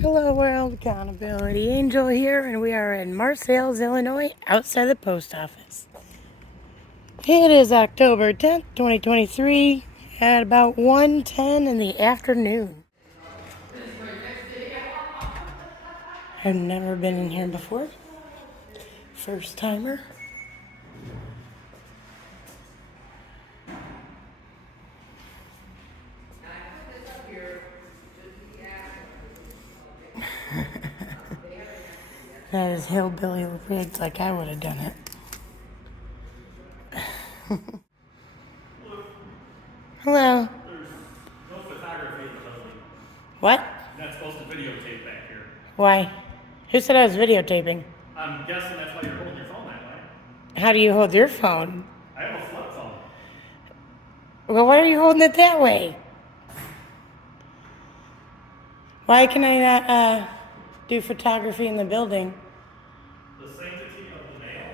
Hello world, Accountability Angel here, and we are in Marseilles, Illinois, outside the post office. It is October 10th, 2023, at about 1:10 in the afternoon. I've never been in here before. First timer. That is hillbilly rigged like I would have done it. Hello. There's no photography in the building. What? You're not supposed to videotape back here. Why? Who said I was videotaping? I'm guessing that's why you're holding your phone that way. How do you hold your phone? I have a flip phone. Well, why are you holding it that way? Why can I not do photography in the building? The sanctity of the mail.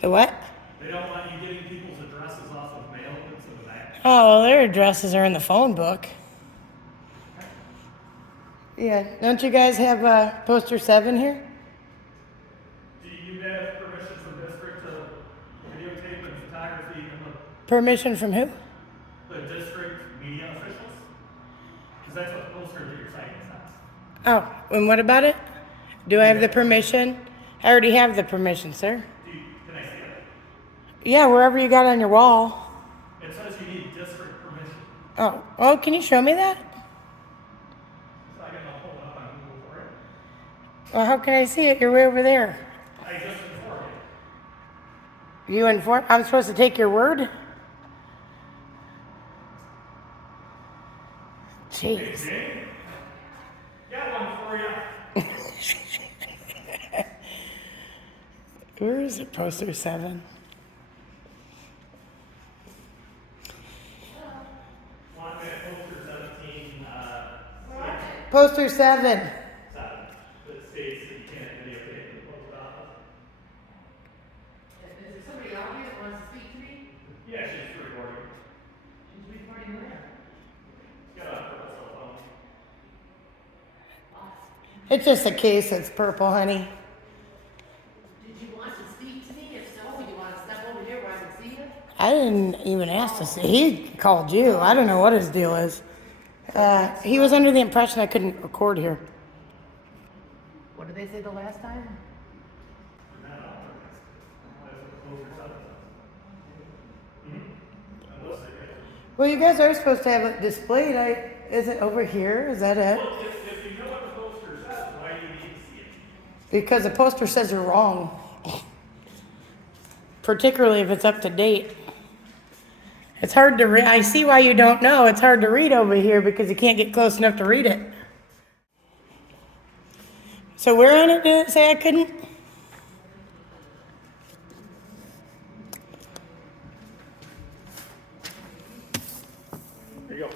The what? They don't want you getting people's addresses off of mail into the back. Oh, well, their addresses are in the phone book. Yeah, don't you guys have poster 7 here? Do you have permission from district to videotape and photography in Permission from who? the district media officials? Because that's what the poster that you're citing says. Oh, and what about it? Do I have the permission? I already have the permission, sir. Can I see it? Yeah, wherever you got on your wall. It says you need district permission. Oh, can you show me that? So I can pull it up on Google for it. Well, how can I see it? You're way over there. I just informed you. You inform? I'm supposed to take your word? Jeez. Jane, got one for you. Where is it? Poster 7. One minute, poster 17, Poster 7. 7, that states that you can't videotape in the post office. Is there somebody out here that wants to speak to me? Yeah, she's recording. She's recording where? Got a purple cell phone. It's just a case that's purple, honey. Did you want to speak to me? If so, would you want to step over here where I can see you? I didn't even ask to see. He called you. I don't know what his deal is. He was under the impression I couldn't record here. What did they say the last time? Well, you guys are supposed to have it displayed. Is it over here? Is that it? Well, if you know what the poster says, why do you need to see it? Because the poster says you're wrong. Particularly if it's up to date. It's hard to read. I see why you don't know. It's hard to read over here because you can't get close enough to read it. So where on it did it say I couldn't? There you go.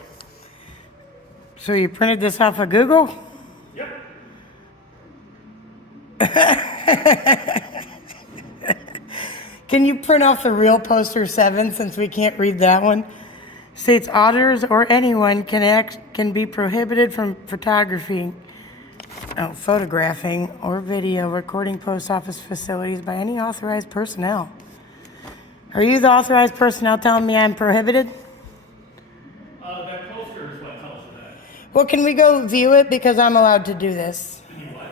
So you printed this off of Google? Yep. Can you print off the real poster 7 since we can't read that one? States auditors or anyone can be prohibited from photographing or video recording post office facilities by any authorized personnel. Are you the authorized personnel telling me I'm prohibited? That poster is what tells you that. Well, can we go view it because I'm allowed to do this? You need what?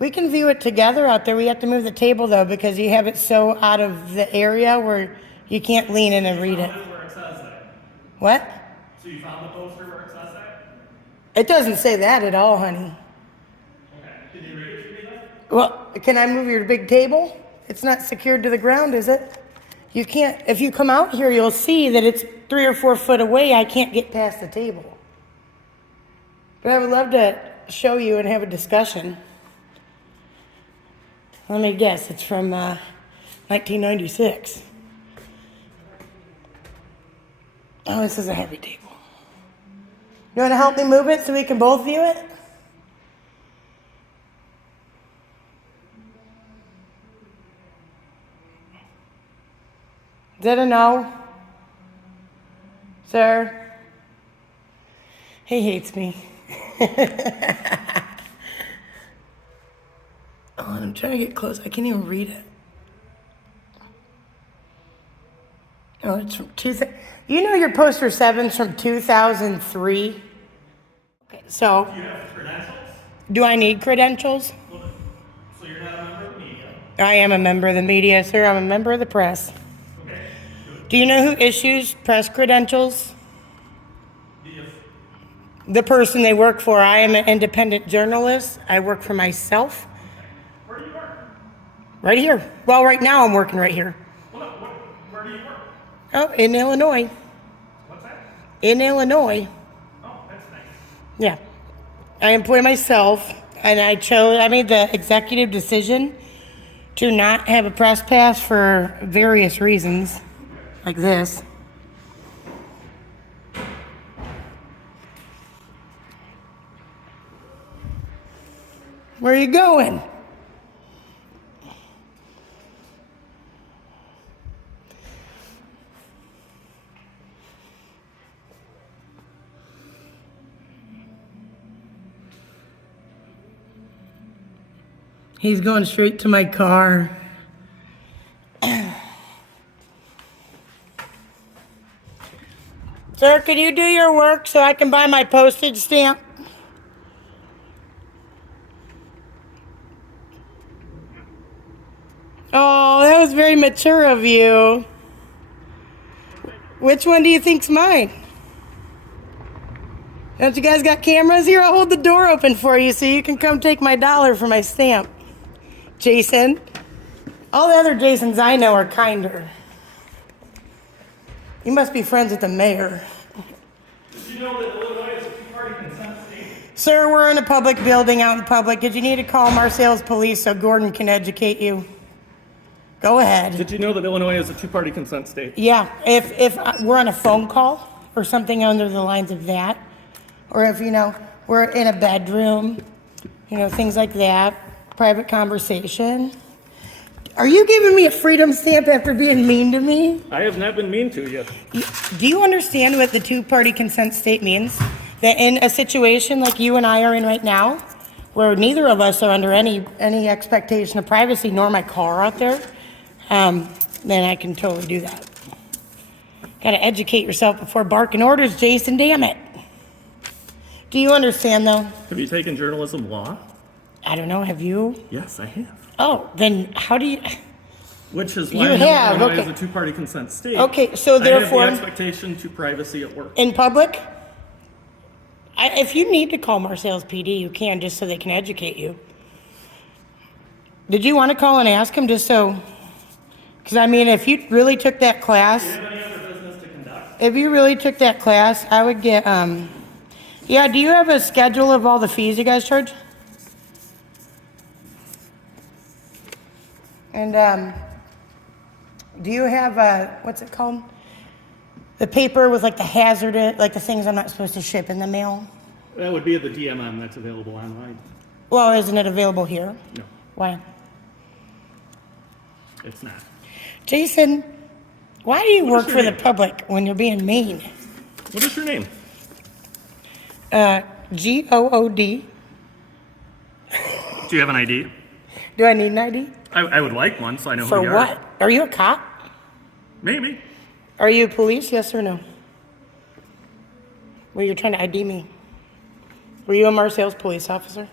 We can view it together out there. We have to move the table though because you have it so out of the area where you can't lean in and read it. Found it where it says that. What? So you found the poster where it says that? It doesn't say that at all, honey. Okay. Did you read it to me then? Well, can I move your big table? It's not secured to the ground, is it? You can't, if you come out here, you'll see that it's 3 or 4 foot away. I can't get past the table. But I would love to show you and have a discussion. Let me guess, it's from 1996. Oh, this is a heavy table. You want to help me move it so we can both view it? Is that a no? Sir? He hates me. I'm trying to get close. I can't even read it. Oh, it's from you know your poster 7's from 2003? Okay, so, Do you have credentials? do I need credentials? Well, so you're not a member of the media? I am a member of the media, sir. I'm a member of the press. Okay, good. Do you know who issues press credentials? The person they work for. I am an independent journalist. I work for myself. Where do you work? Right here. Well, right now I'm working right here. Where do you work? Oh, in Illinois. What's that? In Illinois. Oh, that's nice. Yeah. I employ myself, and I made the executive decision to not have a press pass for various reasons, like this. Where are you going? He's going straight to my car. Sir, could you do your work so I can buy my postage stamp? Oh, that was very mature of you. Which one do you think's mine? Don't you guys got cameras here? I'll hold the door open for you so you can come take my $1 for my stamp. Jason. All the other Jasons I know are kinder. You must be friends with the mayor. Did you know that Illinois is a two-party consent state? Sir, we're in a public building out in public. Did you need to call Marseilles police so Gordon can educate you? Go ahead. Did you know that Illinois is a two-party consent state? Yeah, if we're on a phone call or something under the lines of that, or if, we're in a bedroom, things like that, private conversation. Are you giving me a freedom stamp after being mean to me? I have not been mean to you. Do you understand what the two-party consent state means? That in a situation like you and I are in right now, where neither of us are under any expectation of privacy, nor my car out there, then I can totally do that. Gotta educate yourself before barking orders, Jason, damn it. Do you understand, though? Have you taken journalism law? I don't know, have you? Yes, I have. Oh, then how do you... Which is You why have, Illinois okay. is a two-party consent state. Okay, so therefore- I have the expectation to privacy at work. In public? If you need to call Marseilles PD, you can, just so they can educate you. Did you want to call and ask him just so... Because, if you really took that class... Do you have any other business to conduct? If you really took that class, I would get, Yeah, do you have a schedule of all the fees you guys charge? And, do you have, what's it called? The paper with, the hazard, the things I'm not supposed to ship in the mail? That would be the DMM that's available online. Well, isn't it available here? No, Why? it's not. Jason, why do you What work is for your the name? public when you're being mean? What is your name? GOOD. Do you have an ID? Do I need an ID? I would like one so I know For who you what? are. Are you a cop? Maybe. Are you police, yes or no? Well, you're trying to ID me. Were you a Marseilles police officer?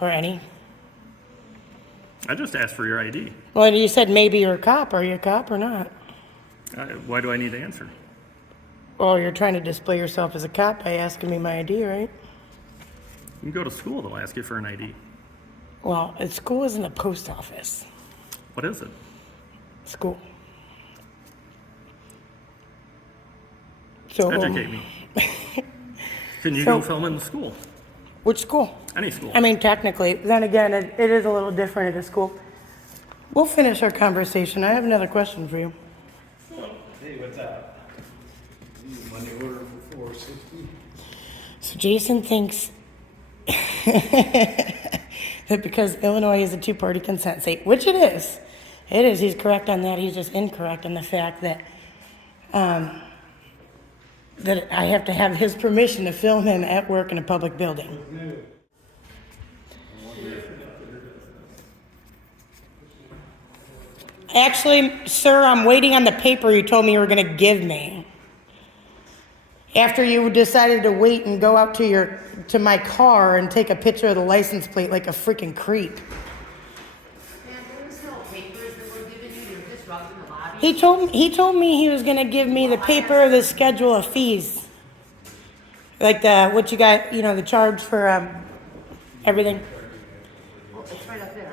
Or any? I just asked for your ID. Well, you said maybe you're a cop. Are you a cop or not? Why do I need to answer? Well, you're trying to display yourself as a cop by asking me my ID, right? You can go to school, they'll ask you for an ID. Well, school isn't a post office. What is it? School. So, Educate me. Can you So- go film in the school? Which school? Any school. Technically. Then again, it is a little different at a school. We'll finish our conversation. I have another question for you. Hey, what's up? Money order for 460? So Jason thinks that because Illinois is a two-party consent state, which it is, he's correct on that. He's just incorrect on the fact that that I have to have his permission to film him at work in a public building. Actually, sir, I'm waiting on the paper you told me you were going to give me. After you decided to wait and go out to my car and take a picture of the license plate like a freaking creep. Man, there was no papers that were given you, you're disrupting the lobby. He told me he was going to give me the paper of the schedule of fees. Like what you got, the charge for everything. Well, it's right up there.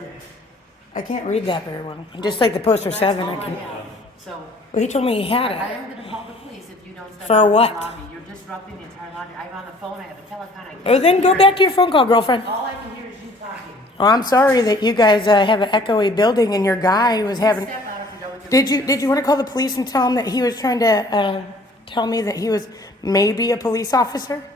I can't read that very well. Just like the poster That's 7, all I can. have. So, Well, he told me he had I it. am gonna call the police if you don't step For out of what? the lobby. You're disrupting the entire lobby. I'm on the phone, I have a telephone, I can't Oh, then go hear back it. to your phone call, girlfriend. All I can hear is you talking. Oh, I'm sorry that you guys have an echoey building and your guy was having. Step out if you know what you're Did you want to call the police and tell him that he was trying to tell me that he was maybe a police officer?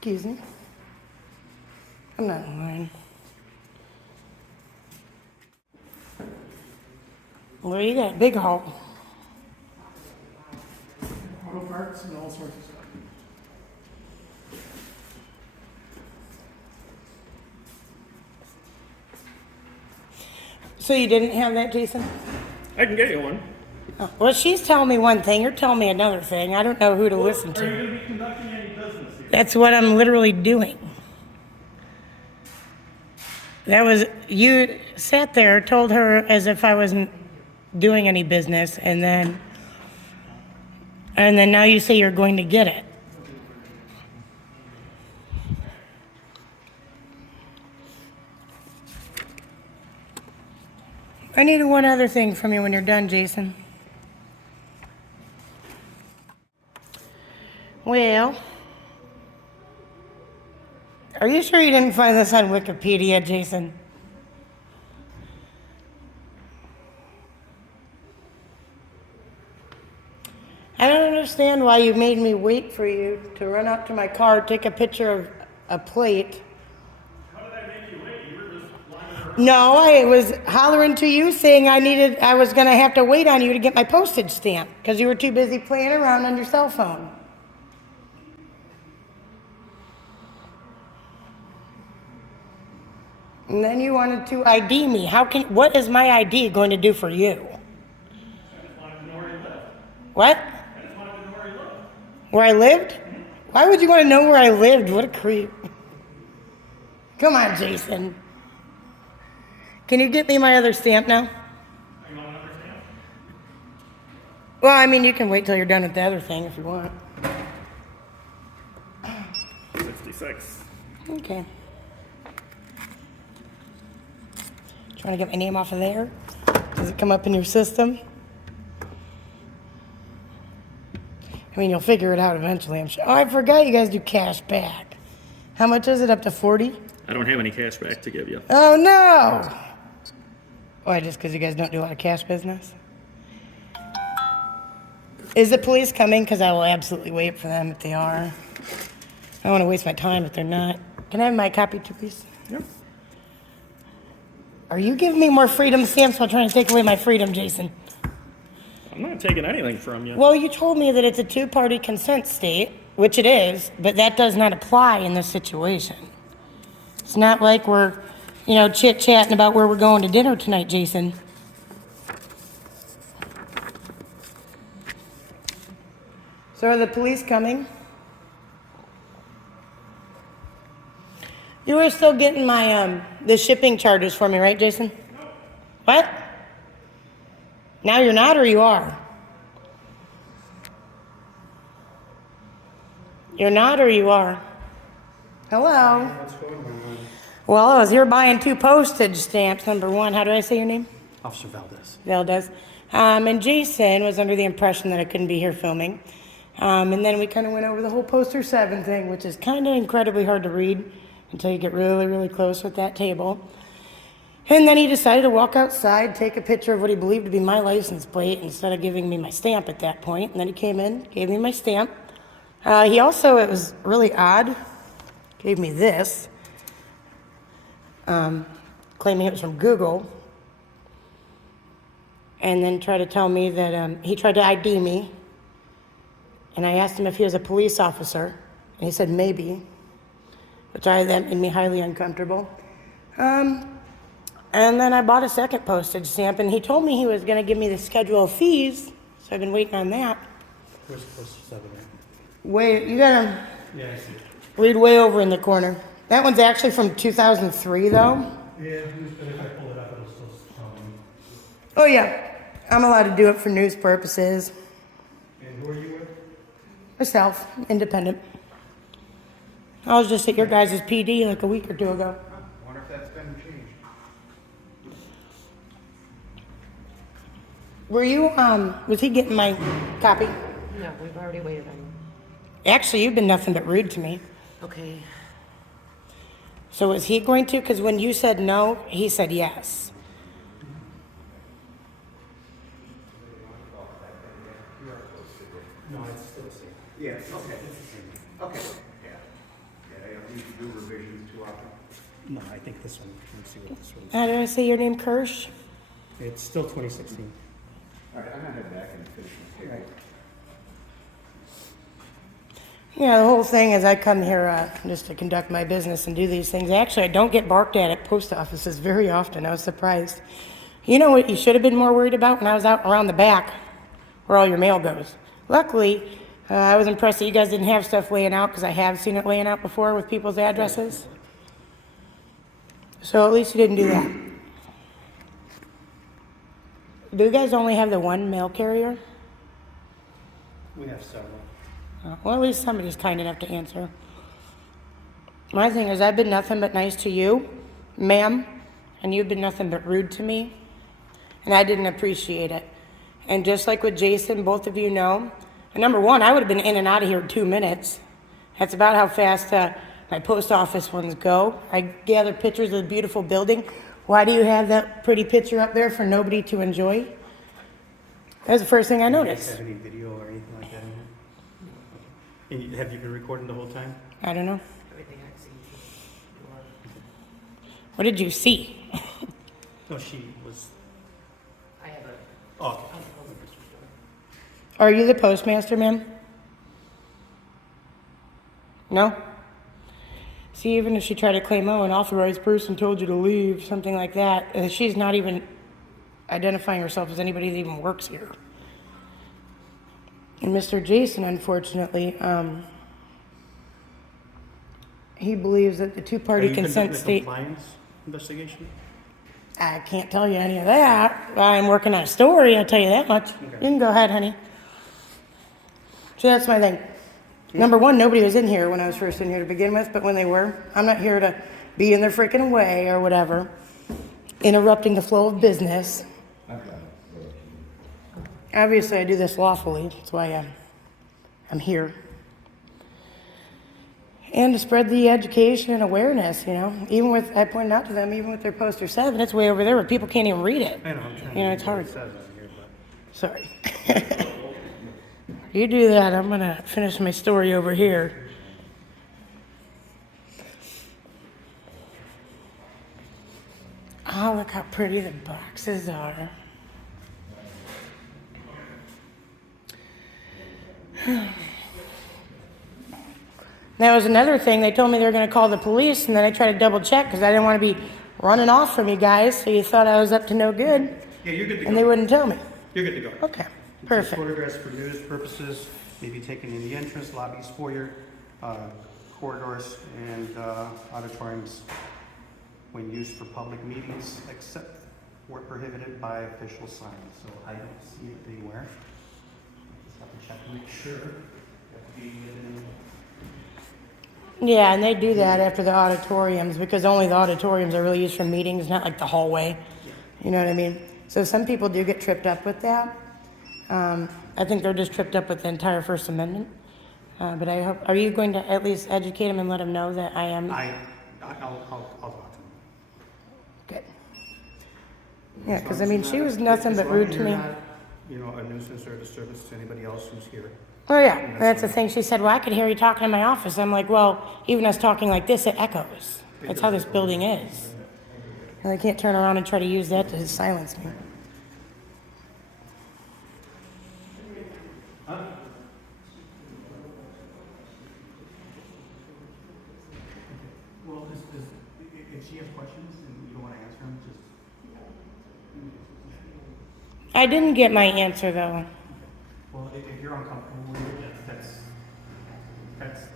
Excuse me. I'm not lying. Well, you got big haul. Auto parts and all sorts of stuff. So you didn't have that, Jason? I can get you one. Oh, well, she's telling me one thing. You're telling me another thing. I don't know who to listen Are to. you going to be conducting any business here? That's what I'm literally doing. You sat there, told her as if I wasn't doing any business, and then now you say you're going to get it. I need one other thing from you when you're done, Jason. Well, are you sure you didn't find this on Wikipedia, Jason? I don't understand why you made me wait for you to run out to my car, take a picture of a plate. How did I make you wait? You were just lying around. No, I was hollering to you saying I was going to have to wait on you to get my postage stamp because you were too busy playing around on your cell phone. And then you wanted to ID me. What is my ID going to do for you? I just wanted to know where you lived. What? I just wanted to know where you lived. Where I lived? Why would you want to know where I lived? What a creep. Come on, Jason. Can you get me my other stamp now? You want another stamp? Well, I mean, you can wait till you're done with the other thing if you want. 66. Okay. Trying to get my name off of there? Does it come up in your system? I mean, you'll figure it out eventually, I'm sure. Oh, I forgot you guys do cash back. How much is it? Up to 40? I don't have any cash back to give you. Oh, no! Why, just because you guys don't do a lot of cash business? Is the police coming? Because I will absolutely wait for them if they are. I don't want to waste my time if they're not. Can I have my copy too, please? Yep. Are you giving me more freedom stamps while trying to take away my freedom, Jason? I'm not taking anything from you. Well, you told me that it's a two-party consent state, which it is, but that does not apply in this situation. It's not like we're, chit-chatting about where we're going to dinner tonight, Jason. So are the police coming? You were still getting my, the shipping charges for me, right, Jason? No. What? Now you're not, or you are? You're not, or you are? Hello? What's going on? Well, I was here buying 2 postage stamps. Number 1, how do I say your name? Officer Valdez. Valdez. And Jason was under the impression that I couldn't be here filming. And then we kind of went over the whole poster 7 thing, which is kind of incredibly hard to read until you get really, really close with that table. And then he decided to walk outside, take a picture of what he believed to be my license plate instead of giving me my stamp at that point. And then he came in, gave me my stamp. He also, it was really odd, gave me this, claiming it was from Google. And then tried to tell me that he tried to ID me. And I asked him if he was a police officer. And he said maybe. that made me highly uncomfortable. And then I bought a second postage stamp, and he told me he was going to give me the schedule of fees, so I've been waiting on that. Where's Postal 7 at? Wait, you gotta Yeah, I see it. read way over in the corner. That one's actually from 2003, though. Yeah, but if I pull it up, it'll still tell me. Oh, yeah. I'm allowed to do it for news purposes. And who are you with? Myself, independent. I was just at your guys' PD like a week or two ago. Wonder if that's been changed. Were you, was he getting my copy? No, we've already waited on you. Actually, you've been nothing but rude to me. Okay. So was he going to? Because when you said no, he said yes. No, it's still the same. Yes, okay. Okay, yeah. Yeah, I don't need to do revisions too often. No, I think this one, let's see what this one is. Did I say your name, Kirsch? It's still 2016. All right, I'm gonna head back and finish my paper. Yeah, the whole thing is I come here just to conduct my business and do these things. Actually, I don't get barked at post offices very often. I was surprised. You know what you should have been more worried about when I was out around the back where all your mail goes? Luckily, I was impressed that you guys didn't have stuff laying out because I have seen it laying out before with people's addresses. So at least you didn't do that. Do you guys only have the one mail carrier? We have several. Well, at least somebody's kind enough to answer. My thing is, I've been nothing but nice to you, ma'am, and you've been nothing but rude to me, and I didn't appreciate it. And just like with Jason, both of you know, and number one, I would have been in and out of here in 2 minutes. That's about how fast my post office ones go. I gather pictures of the beautiful building. Why do you have that pretty picture up there for nobody to enjoy? That was the first thing I Do you guys noticed. have any video or anything like that in here? And have you been recording the whole time? I don't know. Everything I've seen. You are- What did you see? No, she was, I have a, oh, okay. I'm the grocery store. Are you the postmaster, ma'am? No? See, even if she tried to claim, oh, an authorized person told you to leave, something like that, she's not even identifying herself as anybody that even works here. And Mr. Jason, unfortunately, he believes that the Are two-party you consent conducting a state... compliance investigation? I can't tell you any of that. I'm working on a story, I'll tell you that much. Okay. You can go ahead, honey. So that's my thing. Number one, nobody was in here when I was first in here to begin with, but when they were, I'm not here to be in their freaking way or whatever, interrupting the flow of business. Obviously, I do this lawfully. That's why I'm here. And to spread the education and awareness, you know. Even with, I pointed out to them, even with their poster 7, it's way over there where people can't even read it. I know, I'm trying You know, to it's read what hard. it says on here, but. Sorry. You do that, I'm gonna finish my story over here. Oh, look how pretty the boxes are. That was another thing. They told me they were going to call the police, and then I tried to double check because I didn't want to be running off from you guys, so you thought I was up to no good, Yeah, you're good to go. and they wouldn't tell me. You're good to go. Okay, Just perfect. photographs for news purposes, maybe taken in the entrance, lobbies, foyer, corridors, and auditoriums when used for public meetings, except where prohibited by official signs. So I don't see it anywhere. Just have to check to make sure. Have to be within. Yeah, and they do that after the auditoriums because only the auditoriums are really used for meetings, not like the hallway. You know what I mean? So some people do get tripped up with that. I think they're just tripped up with the entire First Amendment. But I hope, are you going to at least educate them and let them know that I am I'll talk to them. good? Yeah, because I mean, she was nothing but rude to me. You know, a nuisance or a disturbance to anybody else who's here. Oh yeah, that's the thing. She said, well, I could hear you talking in my office. I'm like, well, even us talking like this, it echoes. That's how this building is. And they can't turn around and try to use that to silence me. she has questions and you don't want to answer them, just. I didn't get my answer though. Well, if you're uncomfortable with it,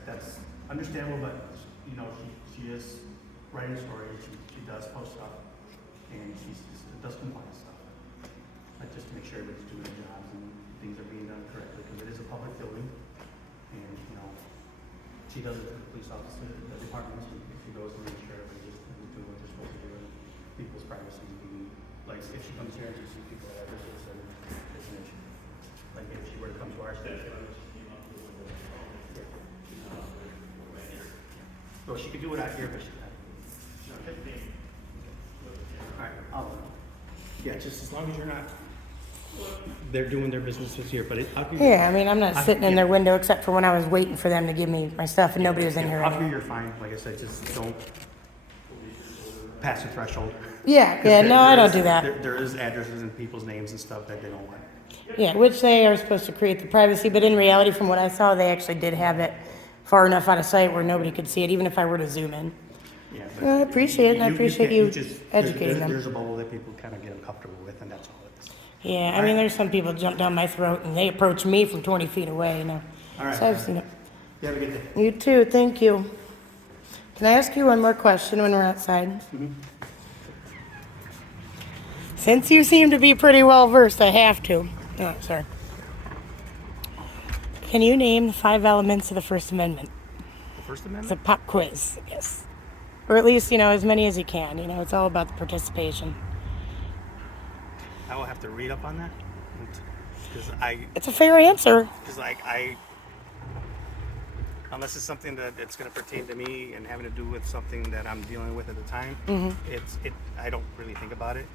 that's understandable, but, you know, she is writing stories, she does post stuff, and she does compliance stuff. Like, just to make sure everybody's doing their jobs and things are being done correctly, because it is a public building, and, you know, she does it to the police officer, the department, she goes and makes sure everybody just is doing what they're supposed to do, and people's privacy being, like, if she comes here and she sees people at addresses, then it's an issue. Like, if she were to come to our station. So she could do it out here, but she can't. Alright, yeah, just as long as you're not, they're doing their businesses here, but out here. Yeah, I mean, I'm not sitting in their window except for when I was waiting for them to give me my stuff and nobody was in here. Out here, you're fine. Like I said, just don't pass the threshold. Yeah, 'Cause yeah, no, I there don't do that. There is addresses and people's names and stuff that they don't want. Yeah, which they are supposed to create the privacy, but in reality, from what I saw, they actually did have it far enough out of sight where nobody could see it, even if I were to zoom in. Yeah, Well, I appreciate it, and I appreciate you educating them. There's a bubble that people kind of get uncomfortable with, and that's all it is. Yeah, I mean, there's some people jump down my throat and they approach me from 20 feet away, you know. All right. So I've seen it. You have a good day. You too, thank you. Can I ask you one more question when we're outside? Since you seem to be pretty well versed, I have to. Oh, sorry. Can you name the 5 elements of the First Amendment? The First It's a Amendment? pop quiz, yes. Or at least, you know, as many as you can. You know, it's all about the participation. I will have to read up on that. Because It's a fair answer. unless it's something that it's going to pertain to me and having to do with something that I'm dealing with at the time, I don't really think about it.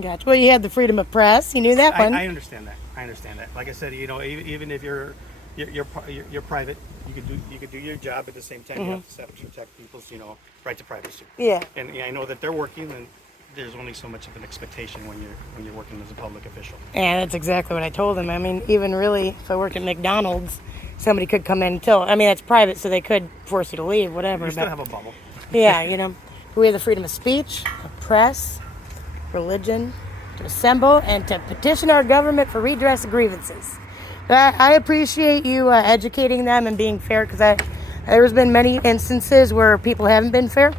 Gotcha. Well, you had the freedom of press. You knew that one. I understand that. I understand that. Like I said, you know, even if you're private, you could do your job at the same time. You have to protect people's, you know, right to privacy. Yeah. And I know that they're working, and there's only so much of an expectation when you're working as a public official. And that's exactly what I told them. I mean, even really, if I worked at McDonald's, somebody could come in and tell. I mean, that's private, so they could force you to leave, whatever. You still but, have a bubble. yeah, you know, we have the freedom of speech, of press, religion, to assemble, and to petition our government for redress of grievances. I appreciate you educating them and being fair, because there's been many instances where people haven't been fair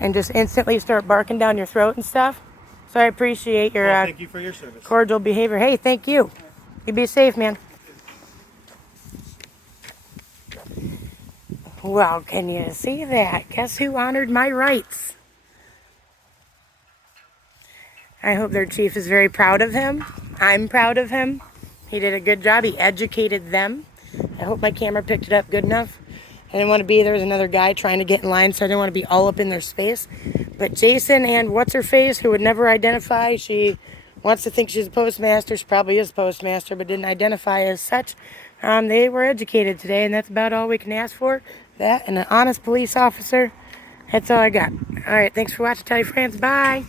and just instantly start barking down your throat and stuff. So I appreciate your Well, thank you for your service. cordial behavior. Hey, thank you. You be safe, man. Well, can you see that? Guess who honored my rights? I hope their chief is very proud of him. I'm proud of him. He did a good job. He educated them. I hope my camera picked it up good enough. I didn't want to be there was another guy trying to get in line, so I didn't want to be all up in their space. But Jason and what's-her-face, who would never identify, she wants to think she's a postmaster. She probably is a postmaster, but didn't identify as such. They were educated today, and that's about all we can ask for. That and an honest police officer. That's all I got. All right, thanks for watching. Tell your friends. Bye.